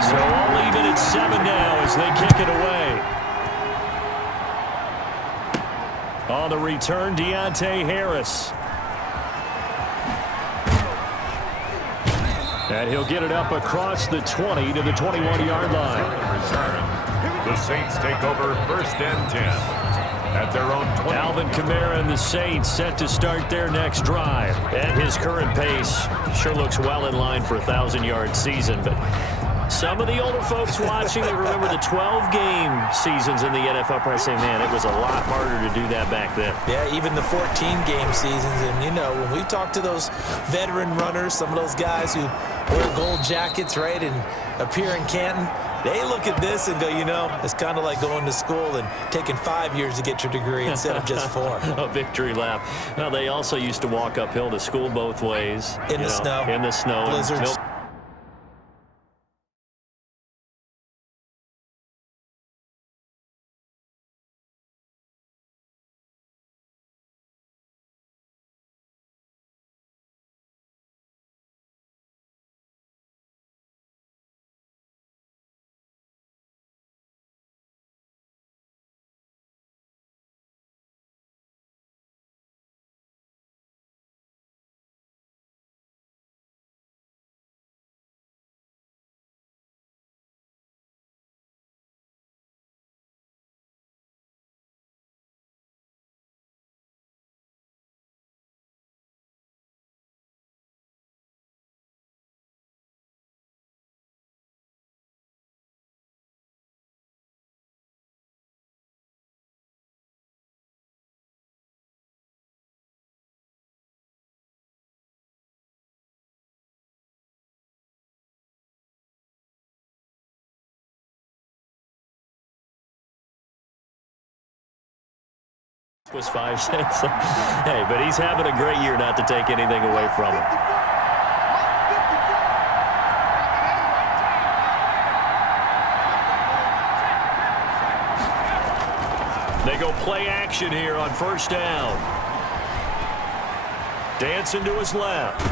So we'll leave it at 7 now as they kick it away. On the return, Deontay Harris. And he'll get it up across the 20 to the 21-yard line. The Saints take over 1st and 10 at their own 20. Alvin Kamara and the Saints set to start their next drive. At his current pace, sure looks well in line for a 1,000-yard season, but some of the older folks watching that remember the 12-game seasons in the NFL probably say, man, it was a lot harder to do that back then. Yeah, even the 14-game seasons. And, you know, when we talk to those veteran runners, some of those guys who wear gold jackets, right, and appear in Canton, they look at this and go, you know, it's kind of like going to school and taking 5 years to get your degree instead of just 4. A victory lap. Now, they also used to walk uphill to school both ways. In the snow. In the snow. Blizzards. Was 5 cents. Hey, but he's having a great year, not to take anything away from him. They go play action here on 1st down. Dancing to his left.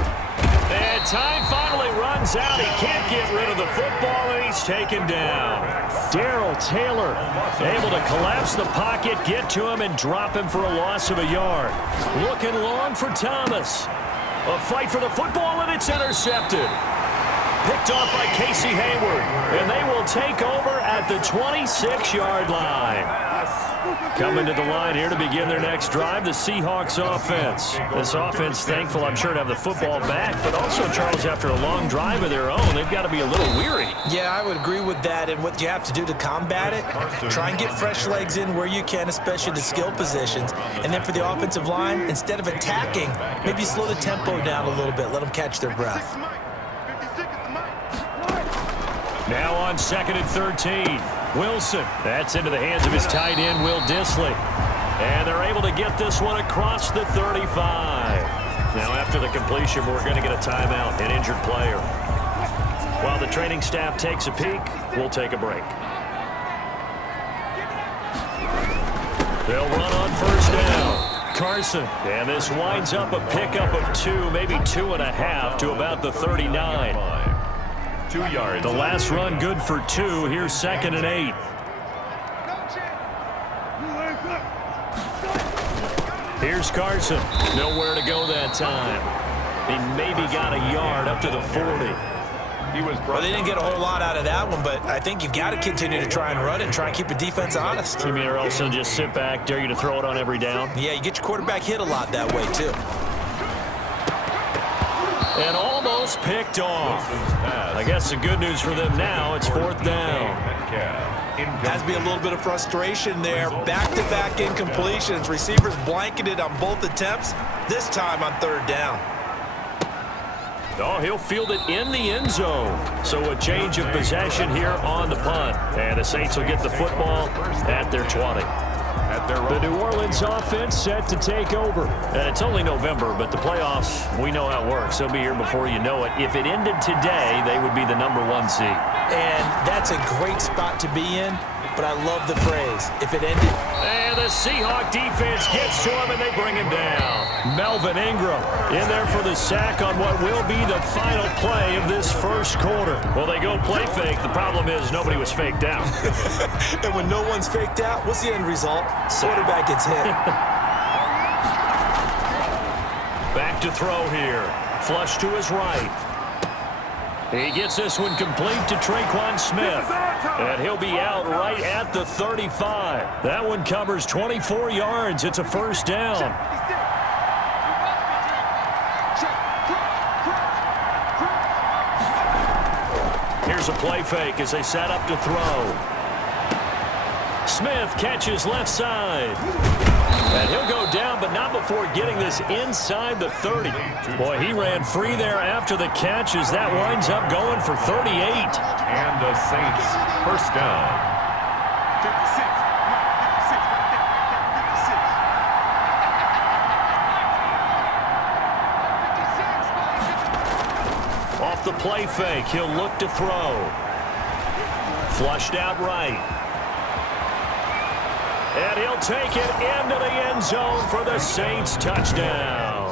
And time finally runs out. He can't get rid of the football, and he's taken down. Darrell Taylor able to collapse the pocket, get to him, and drop him for a loss of a yard. Looking long for Thomas. A fight for the football, and it's intercepted. Picked off by Casey Hayward, and they will take over at the 26-yard line. Coming to the line here to begin their next drive, the Seahawks offense. This offense, thankful, I'm sure, to have the football back, but also, Charles, after a long drive of their own, they've got to be a little weary. Yeah, I would agree with that, and what you have to do to combat it, try and get fresh legs in where you can, especially the skill positions. And then for the offensive line, instead of attacking, maybe slow the tempo down a little bit, let them catch their breath. Now on 2nd and 13. Wilson. That's into the hands of his tight end, Will Dissly. And they're able to get this one across the 35. Now after the completion, we're going to get a timeout, an injured player. While the training staff takes a peek, we'll take a break. They'll run on 1st down. Carson. And this winds up a pickup of 2, maybe 2.5 to about the 39. 2 yards. The last run good for 2. Here's 2nd and 8. Here's Carson. Nowhere to go that time. He maybe got a yard up to the 40. Well, they didn't get a whole lot out of that one, but I think you've got to continue to try and run and try and keep the defense honest. You mean, or also just sit back, dare you to throw it on every down? Yeah, you get your quarterback hit a lot that way, too. And almost picked off. I guess the good news for them now, it's 4th down. Has to be a little bit of frustration there. Back-to-back incompletions. Receivers blanketed on both attempts, this time on 3rd down. Oh, he'll field it in the end zone. So a change of possession here on the punt. And the Saints will get the football at their 20. at their The own. New Orleans offense set to take over. And it's only November, but the playoffs, we know how it works. They'll be here before you know it. If it ended today, they would be the #1 seed. And that's a great spot to be in, but I love the phrase, if it ended. And the Seahawk defense gets to him, and they bring him down. Melvin Ingram in there for the sack on what will be the final play of this first quarter. Well, they go play fake. The problem is nobody was faked out. And when no one's faked out, what's the end result? Quarterback gets hit. Back to throw here. Flush to his right. He gets this one complete to Traquan Smith. And he'll be out right at the 35. That one covers 24 yards. It's a first down. Here's a play fake as they set up to throw. Smith catches left side. And he'll go down, but not before getting this inside the 30. Boy, he ran free there after the catch as that winds up going for 38. And the Saints first down. Off the play fake, he'll look to throw. Flushed out right. And he'll take it into the end zone for the Saints touchdown.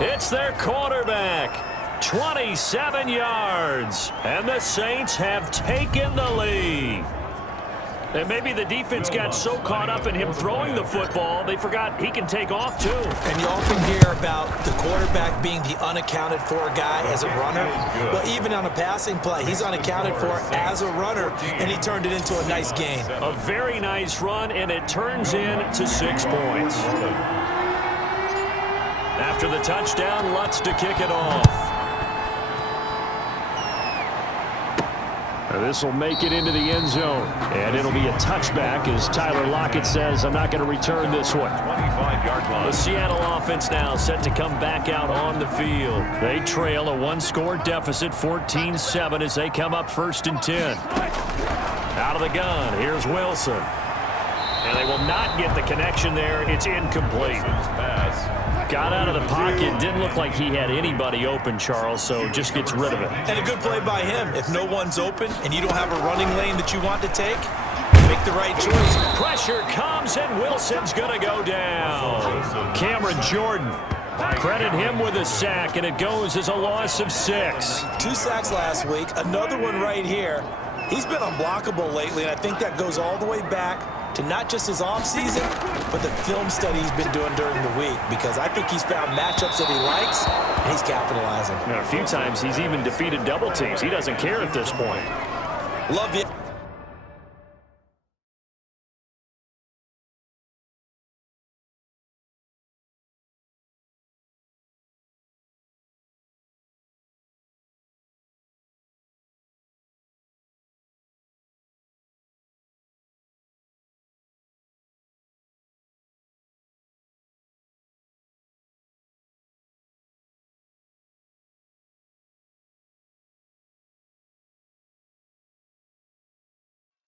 It's their quarterback. 27 yards. And the Saints have taken the lead. And maybe the defense got so caught up in him throwing the football, they forgot he can take off too. And you often hear about the quarterback being the unaccounted for guy as a runner. Well, even on a passing play, he's unaccounted for as a runner, and he turned it into a nice gain. A very nice run, and it turns into 6 points. After the touchdown, Lutz to kick it off. This will make it into the end zone, and it'll be a touchback as Tyler Lockett says, I'm not going to return this one. 25-yard line. The Seattle offense now set to come back out on the field. They trail a one-score deficit, 14-7, as they come up 1st and 10. Out of the gun, here's Wilson. And they will not get the connection there. It's incomplete. Got out of the pocket. Didn't look like he had anybody open, Charles, so just gets rid of it. And a good play by him. If no one's open and you don't have a running lane that you want to take, make the right choice. Pressure comes, and Wilson's going to go down. Cameron Jordan. Credit him with a sack, and it goes as a loss of 6. 2 sacks last week. Another one right here. He's been unblockable lately, and I think that goes all the way back to not just his offseason, but the film study he's been doing during the week, because I think he's found matchups that he likes, and he's capitalizing. A few times he's even defeated double teams. He doesn't care at this point. Love it.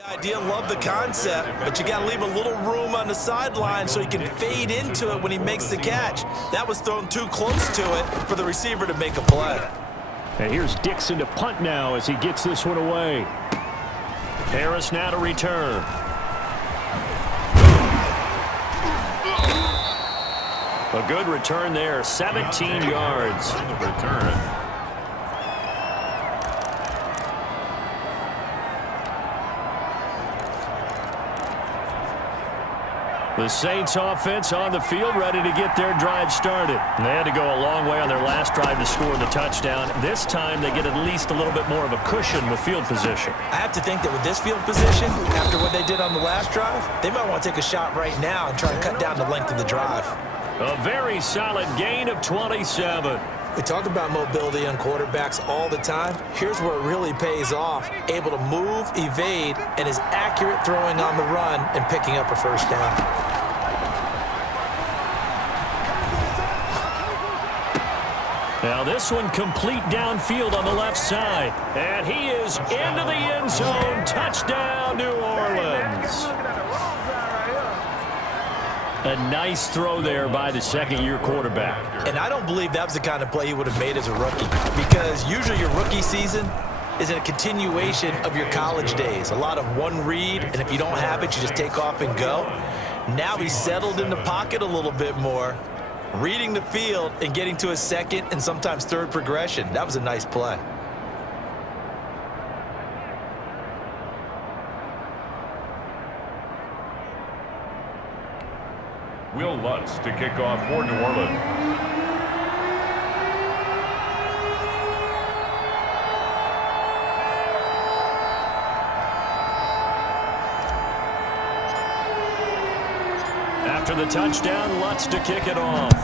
Idea, love the concept, but you got to leave a little room on the sideline so he can fade into it when he makes the catch. That was thrown too close to it for the receiver to make a play. And here's Dixon to punt now as he gets this one away. Harris now to return. A good return there, 17 yards. The return. The Saints offense on the field, ready to get their drive started. And they had to go a long way on their last drive to score the touchdown. This time they get at least a little bit more of a cushion with field position. I have to think that with this field position, after what they did on the last drive, they might want to take a shot right now and try to cut down the length of the drive. A very solid gain of 27. We talk about mobility on quarterbacks all the time. Here's where it really pays off. Able to move, evade, and is accurate throwing on the run and picking up a first down. Now this one complete downfield on the left side. And he is into the end zone. Touchdown, New Orleans. A nice throw there by the second-year quarterback. And I don't believe that was the kind of play he would have made as a rookie, because usually your rookie season is a continuation of your college days. A lot of one read, and if you don't have it, you just take off and go. Now he's settled in the pocket a little bit more, reading the field and getting to his second and sometimes third progression. That was a nice play. Will Lutz to kick off for New Orleans. After the touchdown, Lutz to kick it off.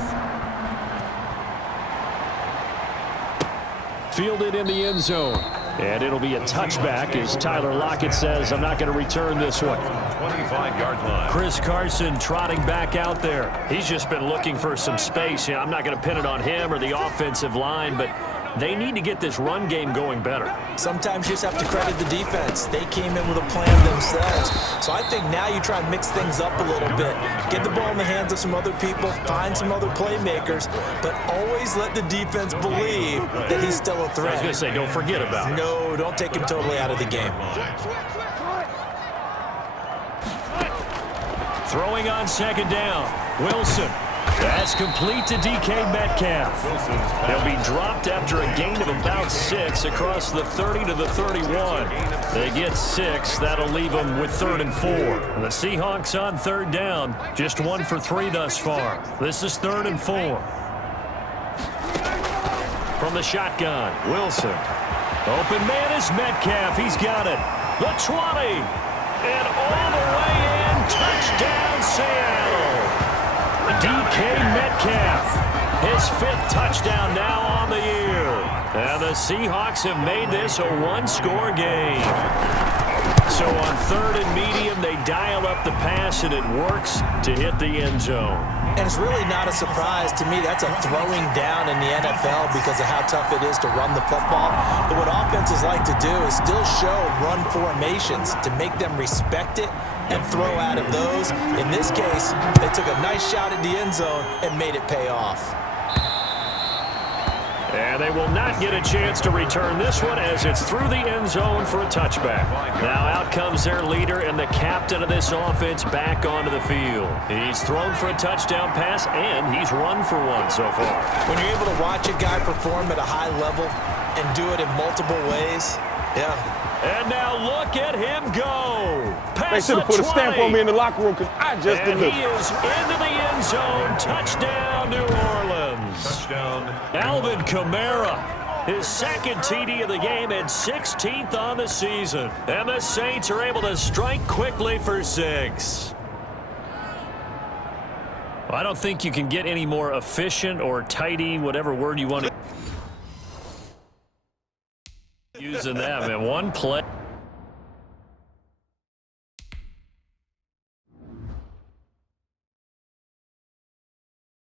Fielded in the end zone. And it'll be a touchback as Tyler Lockett says, I'm not going to return this one. 25-yard line. Chris Carson trotting back out there. He's just been looking for some space. I'm not going to pin it on him or the offensive line, but they need to get this run game going better. Sometimes you just have to credit the defense. They came in with a plan themselves. So I think now you try and mix things up a little bit. Get the ball in the hands of some other people, find some other playmakers, but always let the defense believe that he's still a threat. I was going to say, don't forget about it. No, don't take him totally out of the game. Throwing on second down. Wilson. That's complete to DK Metcalf. They'll be dropped after a gain of about 6 across the 30 to the 31. They get 6. That'll leave them with 3rd and 4. The Seahawks on 3rd down. Just 1 for 3 thus far. This is 3rd and 4. From the shotgun, Wilson. Open man is Metcalf. He's got it. The 20. And all the way in. Touchdown, Seattle. DK Metcalf, his 5th touchdown now on the year. And the Seahawks have made this a one-score game. So on 3rd and medium, they dial up the pass, and it works to hit the end zone. And it's really not a surprise to me. That's a throwing down in the NFL because of how tough it is to run the football. But what offenses like to do is still show run formations to make them respect it and throw out of those. In this case, they took a nice shot at the end zone and made it pay off. And they will not get a chance to return this one as it's through the end zone for a touchback. Now out comes their leader and the captain of this offense back onto the field. He's thrown for a touchdown pass, and he's run for one so far. When you're able to watch a guy perform at a high level and do it in multiple ways, yeah. And now look at him go. They should have put a stamp on me in the locker room because I just delivered. He is into the end zone. Touchdown, New Orleans. Touchdown. Alvin Kamara, his 2nd TD of the game and 16th on the season. And the Saints are able to strike quickly for 6. I don't think you can get any more efficient or tidy, whatever word you want to using that, man. One play.